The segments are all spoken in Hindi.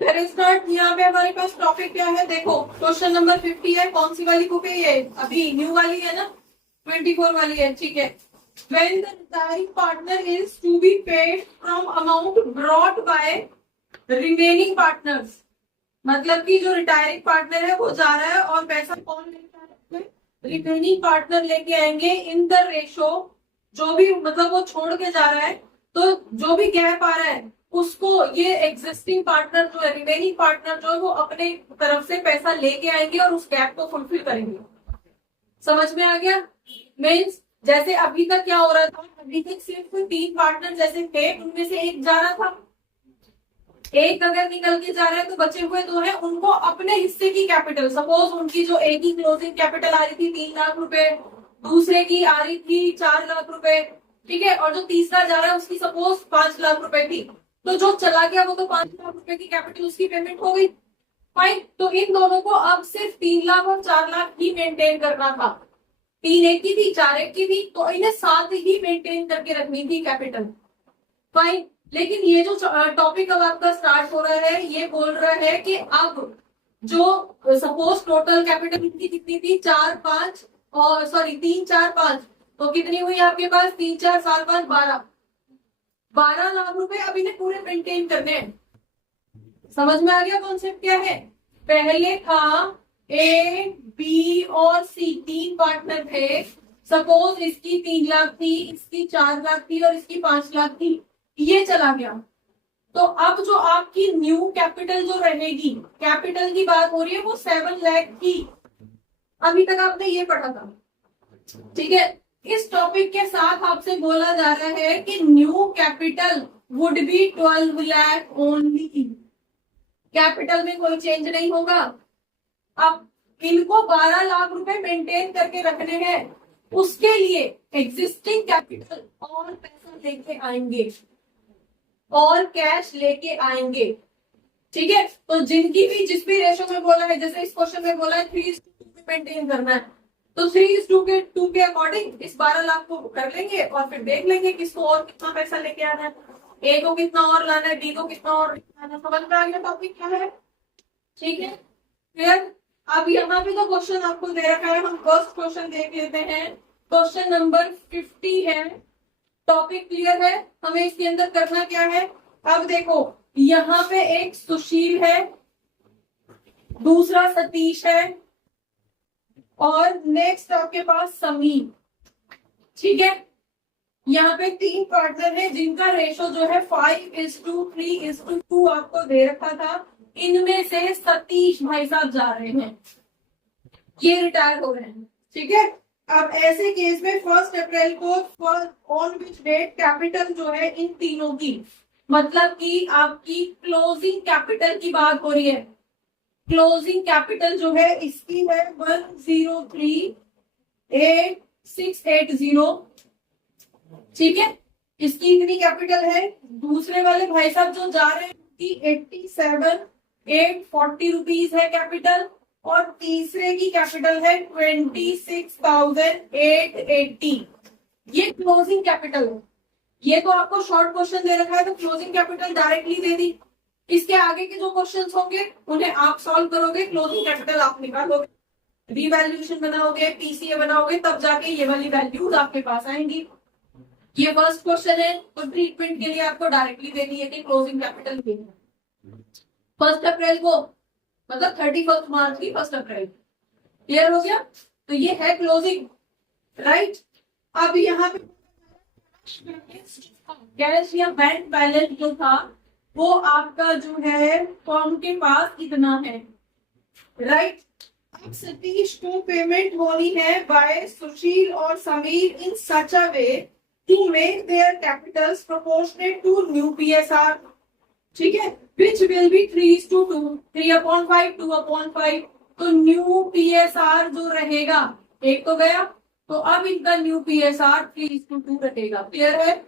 फिर स्टार्ट। यहाँ पे हमारे पास टॉपिक क्या है, देखो क्वेश्चन नंबर 50 है। कौन सी वाली बुक है ये? अभी न्यू वाली है ना, 24 वाली है, ठीक है। When the retiring partner is to be paid from amount brought by remaining partners, मतलब कि जो रिटायरिंग पार्टनर है वो जा रहा है और पैसा कौन लेके आएंगे? रिमेनिंग पार्टनर लेके आएंगे इन द रेशो, जो भी मतलब वो छोड़ के जा रहा है, तो जो भी गैप आ रहा है उसको ये एग्जिस्टिंग पार्टनर जो है, रिमेनिंग पार्टनर जो है, वो अपने तरफ से पैसा लेके आएंगे और उस गैप को फुलफिल करेंगे। समझ में आ गया? मीन्स जैसे अभी तक क्या हो रहा था, अभी तक सिर्फ 3 पार्टनर जैसे थे, उनमें से एक जा रहा था। एक अगर निकल के जा रहा है तो बचे हुए 2 हैं, उनको अपने हिस्से की कैपिटल, सपोज उनकी जो एक की क्लोजिंग कैपिटल आ रही थी 3 लाख रुपए, दूसरे की आ रही थी 4 लाख रुपए, ठीक है, और जो तीसरा जा रहा है उसकी सपोज 5 लाख रुपए थी, तो जो चला गया वो तो 5 लाख रुपए की कैपिटल उसकी पेमेंट हो गई। फाइन, तो इन दोनों को अब सिर्फ 3 लाख और 4 लाख ही मेंटेन करना था। 3 एक की थी, 4 एक की थी, तो इन्हें 7 ही मेंटेन करके रखनी थी कैपिटल। फाइन, लेकिन ये जो टॉपिक अब आपका स्टार्ट हो रहा है, ये बोल रहा है कि अब जो सपोज टोटल कैपिटल इनकी कितनी थी, 4 5 और सॉरी 3 4 5, तो कितनी हुई आपके पास, 3 4 7 5 12 लाख रुपए अब इन्हें पूरे मेंटेन करने हैं। समझ में आ गया कॉन्सेप्ट क्या है? पहले था ए बी और सी, 3 पार्टनर थे। सपोज इसकी 3 लाख थी, इसकी 4 लाख थी और इसकी 5 लाख थी, ये चला गया। तो अब जो आपकी न्यू कैपिटल जो रहेगी, कैपिटल की बात हो रही है, वो 7 लाख की। अभी तक आपने ये पढ़ा था, ठीक है। इस टॉपिक के साथ आपसे बोला जा रहा है कि new capital would be 12 lakh only. Capital में कोई चेंज नहीं होगा। अब इनको 12 लाख रुपए मेंटेन करके रखने हैं, उसके लिए एग्जिस्टिंग कैपिटल और पैसा लेके आएंगे और कैश लेके आएंगे, ठीक है। तो जिनकी भी जिस भी रेशो में बोला है, जैसे इस क्वेश्चन में बोला है 3:2 मेंटेन करना है, तो 3:2 के अकॉर्डिंग इस 12 लाख को कर लेंगे और फिर देख लेंगे किसको और कितना पैसा लेके आना है, ए को कितना और लाना है, बी को कितना और लाना है। समझ में आ गया टॉपिक क्या है? ठीक है, क्लियर। अब यहाँ पे तो क्वेश्चन आपको दे रखा है, हम फर्स्ट क्वेश्चन देख लेते हैं। क्वेश्चन नंबर 50 है। टॉपिक क्लियर है? हमें इसके अंदर करना क्या है? अब देखो, यहाँ पे एक सुशील है, दूसरा सतीश है और नेक्स्ट आपके पास समीर, ठीक है। यहाँ पे 3 पार्टनर है जिनका रेशो जो है 5:3:2 आपको दे रखा था। इनमें से सतीश भाई साहब जा रहे हैं, ये रिटायर हो रहे हैं, ठीक है। अब ऐसे केस में 1 अप्रैल को ऑन विच डेट कैपिटल जो है इन तीनों की, मतलब कि आपकी क्लोजिंग कैपिटल की बात हो रही है। क्लोजिंग कैपिटल जो है इसकी है 1038680, ठीक है। इसकी इतनी कैपिटल है। दूसरे वाले भाई साहब जो जा रहे हैं उनकी 87,840 रुपीज है कैपिटल, और तीसरे की कैपिटल है 26,880। ये क्लोजिंग कैपिटल है। ये तो आपको शॉर्ट क्वेश्चन दे रखा है तो क्लोजिंग कैपिटल डायरेक्टली दे दी। इसके आगे के जो क्वेश्चंस होंगे उन्हें आप सॉल्व करोगे, क्लोजिंग कैपिटल आप निकालोगे, रिवैल्यूएशन बनाओगे, पीसीए बनाओगे, तब जाके ये वाली वैल्यूज आपके पास आएंगी। ये फर्स्ट क्वेश्चन है, तो ट्रीटमेंट के लिए आपको डायरेक्टली देनी है कि क्लोजिंग कैपिटल क्या है। 1 अप्रैल को मतलब 31 मार्च की 1 अप्रैल, क्लियर हो गया? तो ये है क्लोजिंग, राइट। अब यहाँ पे कैश या बैंक बैलेंस जो था वो आपका जो है फॉर्म के पास इतना है, राइट। अब सतीश को पेमेंट होनी है बाय सुशील और समीर इन सच अ वे to make their capitals proportionate to new PSR, ठीक है, which will be 3:2, 3/5, 2/5। तो न्यू PSR जो रहेगा, एक तो गया, तो अब इनका न्यू PSR 3:2 रहेगा। क्लियर है?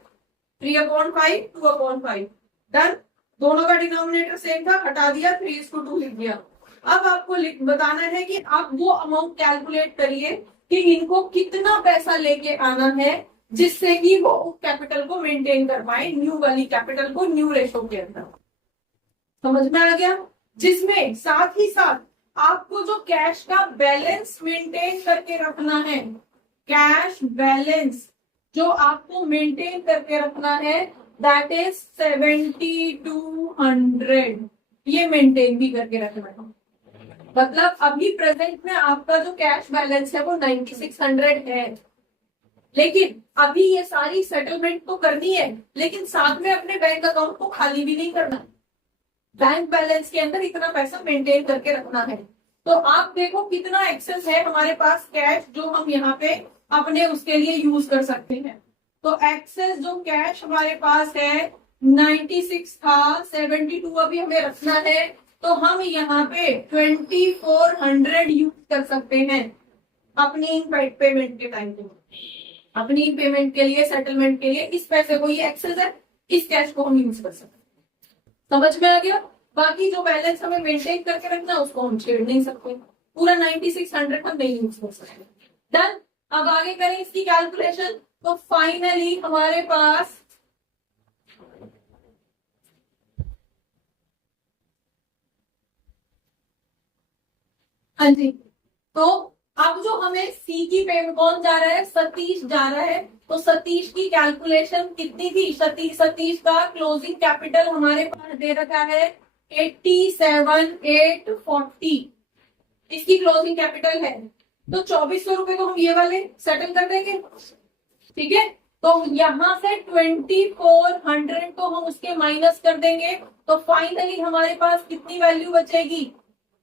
3/5, 2/5 डन। दोनों का डिनोमिनेटर सेम था, हटा दिया, 3:2 लिख दिया। अब आपको बताना है कि आप वो अमाउंट कैलकुलेट करिए कि इनको कितना पैसा लेके आना है जिससे कि वो कैपिटल को मेंटेन कर पाए, न्यू वाली कैपिटल को न्यू रेशो के अंदर। समझ में आ गया? जिसमें साथ ही साथ आपको जो कैश का बैलेंस मेंटेन करके रखना है, कैश बैलेंस जो आपको मेंटेन करके रखना है, दैट इज 7200, ये मेंटेन भी करके रखना है। मतलब अभी प्रेजेंट में आपका जो कैश बैलेंस है वो 9600 है, लेकिन अभी ये सारी सेटलमेंट तो करनी है, लेकिन साथ में अपने बैंक अकाउंट को खाली भी नहीं करना। बैंक बैलेंस के अंदर इतना पैसा मेंटेन करके रखना है। तो आप देखो कितना एक्सेस है हमारे पास कैश, जो हम यहाँ पे अपने उसके लिए यूज कर सकते हैं। तो एक्सेस जो कैश हमारे पास है 96 था, 72 अभी हमें रखना है, तो हम यहाँ पे 2400 यूज कर सकते हैं अपनी पेमेंट के टाइम पे, अपनी पेमेंट के लिए, सेटलमेंट के लिए। इस पैसे को, ये एक्सेस है, इस कैश को हम यूज कर सकते हैं। समझ में आ गया? बाकी जो बैलेंस हमें मेंटेन करके रखना है उसको हम छेड़ नहीं सकते, पूरा 9600 हम नहीं यूज कर सकते। डन। अब आगे करें इसकी कैलकुलेशन। तो फाइनली हमारे पास हाँ जी, तो अब जो हमें सी की पेमेंट, कौन जा रहा है? सतीश जा रहा है। तो सतीश की कैलकुलेशन कितनी थी? सतीश का क्लोजिंग कैपिटल हमारे पास दे रखा है 87,840, इसकी क्लोजिंग कैपिटल है। तो 2400 रुपए को हम ये वाले सेटल कर देंगे, ठीक है। तो यहां से 2400 को हम उसके माइनस कर देंगे, तो फाइनली हमारे पास कितनी वैल्यू बचेगी?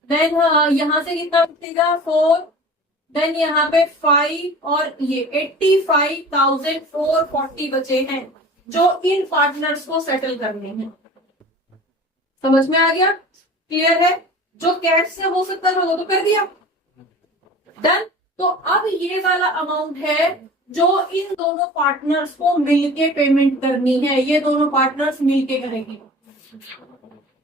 देन यहां से कितना बचेगा? 4, देन यहाँ पे 5, और ये 85,440 बचे हैं जो इन पार्टनर्स को सेटल करने हैं। समझ में आ गया? क्लियर है? जो कैश से हो सकता था वो तो कर दिया। डन। तो अब ये वाला अमाउंट है जो इन दोनों पार्टनर्स को मिलके पेमेंट करनी है, ये दोनों पार्टनर्स मिलके करेंगे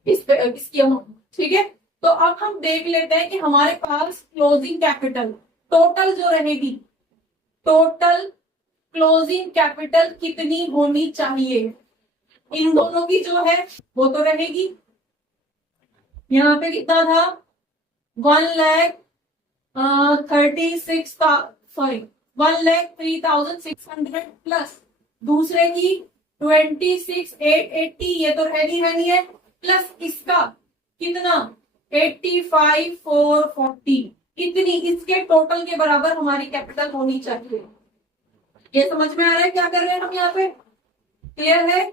इसकी अमाउंट, ठीक है। तो अब हम देख लेते हैं कि हमारे पास क्लोजिंग कैपिटल टोटल जो रहेगी, टोटल क्लोजिंग कैपिटल कितनी होनी चाहिए? इन दोनों की जो है वो तो रहेगी, यहाँ पे कितना था? 1,36,600 प्लस दूसरे की 26,880, ये तो है नहीं है, प्लस इसका कितना? 85,440, इतनी इसके टोटल के बराबर हमारी कैपिटल होनी चाहिए। ये समझ में आ रहा है क्या कर रहे हैं हम यहाँ पे? क्लियर है?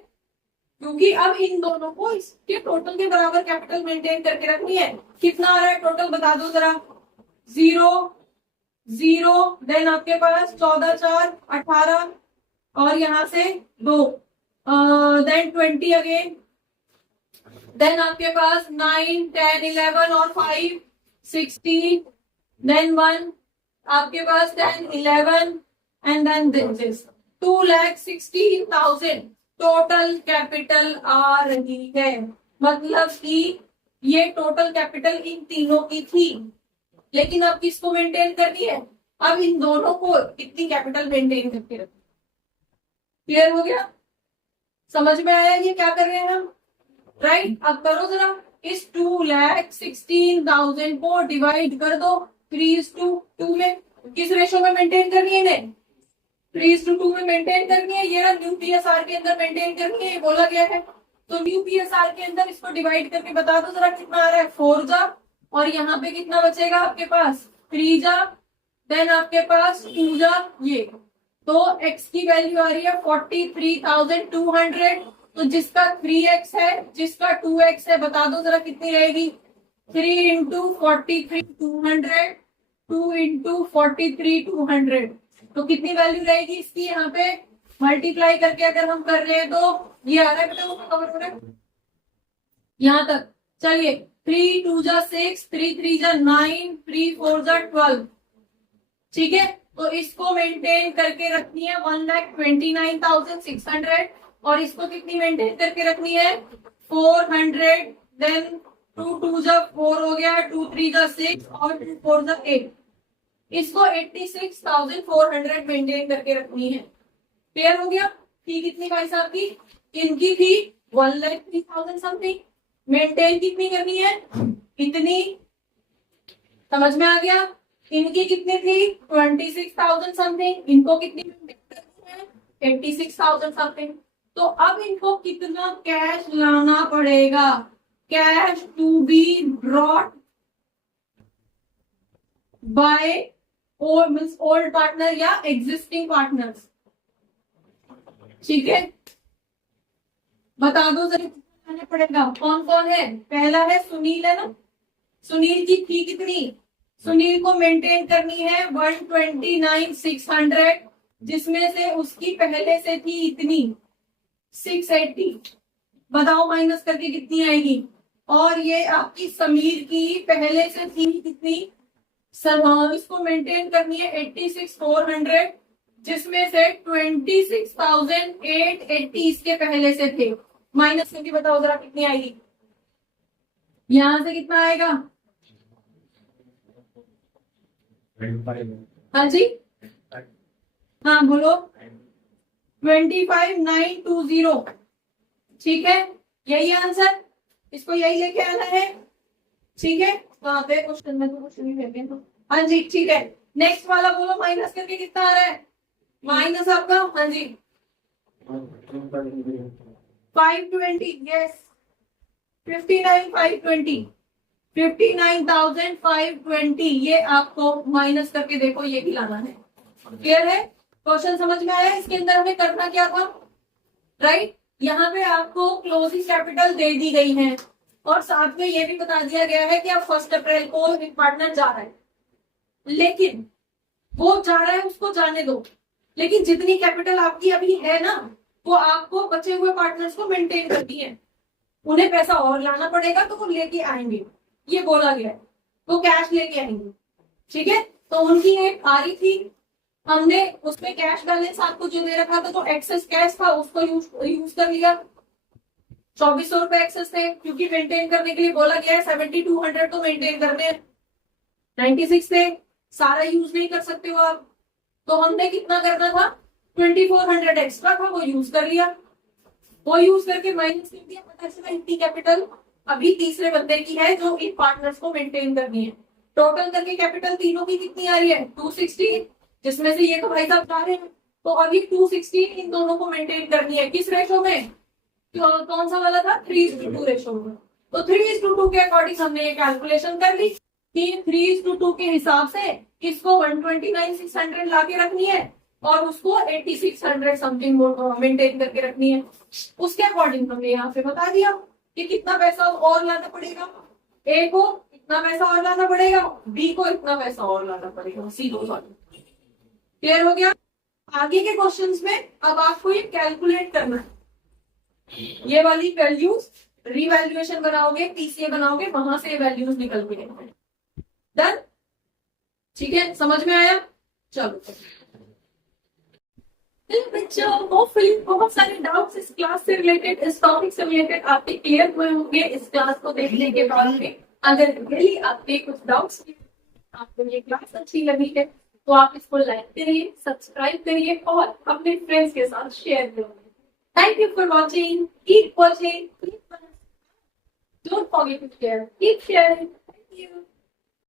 क्योंकि अब इन दोनों को इसके टोटल के बराबर कैपिटल मेंटेन करके रखनी है। कितना आ रहा है टोटल बता दो जरा। 0 0, देन आपके पास 14 4 18, और यहां से 2, देन 20 अगेन, देन आपके पास 9 10 11 और 5 16, देन 1, आपके पास 10 11, and then this 2,16,000 total capital आ रही है। मतलब कि ये टोटल कैपिटल इन तीनों की थी, लेकिन अब किसको मेंटेन करनी है? अब इन दोनों को इतनी कैपिटल मेंटेन करके रखनी। क्लियर हो गया? समझ में आया ये क्या कर रहे हैं हम? राइट। अब करो जरा, इस 2,16,000 को डिवाइड कर दो 3:2 में। किस रेशो में मेंटेन करनी है इन्हें? 3:2 में मेंटेन करनी है। ये न्यू पीएसआर के अंदर मेंटेन करनी है, बोला गया है। तो न्यू पीएसआर के अंदर इसको डिवाइड करके बता दो जरा कितना आ रहा है। 4 जा, और यहाँ पे कितना बचेगा आपके पास? 3 जा, देन आपके पास 2 जा, ये तो x की वैल्यू आ रही है 43,200। तो जिसका 3x है, जिसका 2x है, बता दो जरा कितनी रहेगी? 3 इंटू 43,200, 2 इंटू 43,200, तो कितनी वैल्यू रहेगी इसकी? यहाँ पे मल्टीप्लाई करके अगर हम कर रहे हैं तो ये आ रहा है, बेटा वो कवर हो रहा है यहाँ तक। चलिए, 3 2 जा 6, 3 3 जा 9, 3 4 जा 12, ठीक है। तो इसको मेंटेन करके रखनी है 1,29,600, और इसको कितनी मेंटेन करके रखनी है? 400, देन 2 2 जा 4 हो गया, 2 3 जा 6, और 2 4 जा 8, इसको 86,400 मेंटेन करके रखनी है। क्लियर हो गया? फी कितनी भाई साहब की? इनकी थी 1,03,000 समथिंग, मेंटेन कितनी करनी है, इतनी, समझ में आ गया। इनकी कितनी थी 26,000 समथिंग, इनको कितनी मेंटेन करनी है 86,000 समथिंग। तो अब इनको कितना कैश लाना पड़ेगा, cash to be brought by old partner या एग्जिस्टिंग पार्टनर्स। ठीक है, बता दो जरा कितना लाना पड़ेगा, कौन कौन है। पहला है सुनील, है ना, सुनील की थी कितनी, सुनील को मेंटेन करनी है 129,600, जिसमें से उसकी पहले से थी इतनी 680। बताओ माइनस करके कितनी आएगी। और ये आपकी समीर की पहले से थी कितनी, इसको मेंटेन करनी है 86,400, जिसमें से 26,880 इसके पहले से थे। माइनस करके बताओ जरा कितनी आएगी, यहां से कितना आएगा। हाँ जी, हाँ बोलो, 25,920। ठीक है, यही आंसर, इसको यही लेके आना है। ठीक है, वहां पे क्वेश्चन में तो कुछ नहीं लेके। हाँ जी ठीक है, नेक्स्ट वाला बोलो, माइनस करके कितना आ रहा है, माइनस आपका, हाँ जी 520, यस 59,520, 59,520, ये आपको माइनस करके देखो, ये भी लाना है। क्लियर है, क्वेश्चन समझ में आया। इसके अंदर हमें करना क्या था, राइट, यहाँ पे आपको क्लोजिंग कैपिटल दे दी गई है और साथ में ये भी बता दिया गया है कि अब 1 अप्रैल को एक पार्टनर जा रहा है, लेकिन वो जा रहा है उसको जाने दो, लेकिन जितनी कैपिटल आपकी अभी है ना, वो आपको बचे हुए पार्टनर्स को मेंटेन करनी है। उन्हें पैसा और लाना पड़ेगा तो वो लेके आएंगे, ये बोला गया है, वो कैश लेके आएंगे। ठीक है, तो उनकी एक आ रही थी, हमने उसमें कैश बैलेंस आपको जो दे रखा था, तो एक्सेस कैश था उसको यूज कर लिया। 2,400 रुपए एक्सेस थे, क्योंकि मेंटेन करने के लिए बोला गया है 7,200 तो मेंटेन करने हैं। 96 थे, सारा यूज नहीं कर सकते हो आप, तो हमने कितना करना था, 2,400 एक्स्ट्रा था, वो यूज कर लिया। वो यूज करके माइनस कर दिया, पता चला इतनी कैपिटल अभी तीसरे बंदे की है जो इन पार्टनर्स को मेंटेन करनी है। टोटल करके कैपिटल तीनों की कितनी आ रही है 260, जिसमें से ये तो भाई साहब जा रहे हैं, तो अभी 260 इन दोनों को मेंटेन करनी है। किस रेशो में, तो कौन सा वाला था, 3:2 रेशो में। तो 3:2 के अकॉर्डिंग हमने ये कैलकुलेशन कर ली कि 3:2 के हिसाब से इसको 129,600 ला के रखनी है और उसको 8600 समथिंग मेंटेन करके रखनी है। उसके अकॉर्डिंग हमने यहाँ पे बता दिया कि कितना पैसा और लाना पड़ेगा, ए को इतना पैसा और लाना पड़ेगा, बी को इतना पैसा और लाना पड़ेगा, सी दो। क्लियर हो गया। आगे के क्वेश्चंस में अब आपको ये कैलकुलेट करना है, ये वाली वैल्यूज रीवैल्यूएशन बनाओगे, पीसीए बनाओगे, वहां से वैल्यूज निकल के डन। ठीक है, समझ में आया। चलो बच्चों, होपफुली बहुत सारे डाउट्स इस क्लास से रिलेटेड, इस टॉपिक से रिलेटेड आपके क्लियर हुए होंगे इस क्लास को देखने के बाद में। अगर रियली आपके कुछ डाउट्स, आपको ये क्लास अच्छी लगी है तो आप इसको लाइक करिए, सब्सक्राइब करिए और अपने फ्रेंड्स के साथ शेयर करिए। Thank you for watching. Keep watching. Don't forget to share. Keep sharing. Thank you.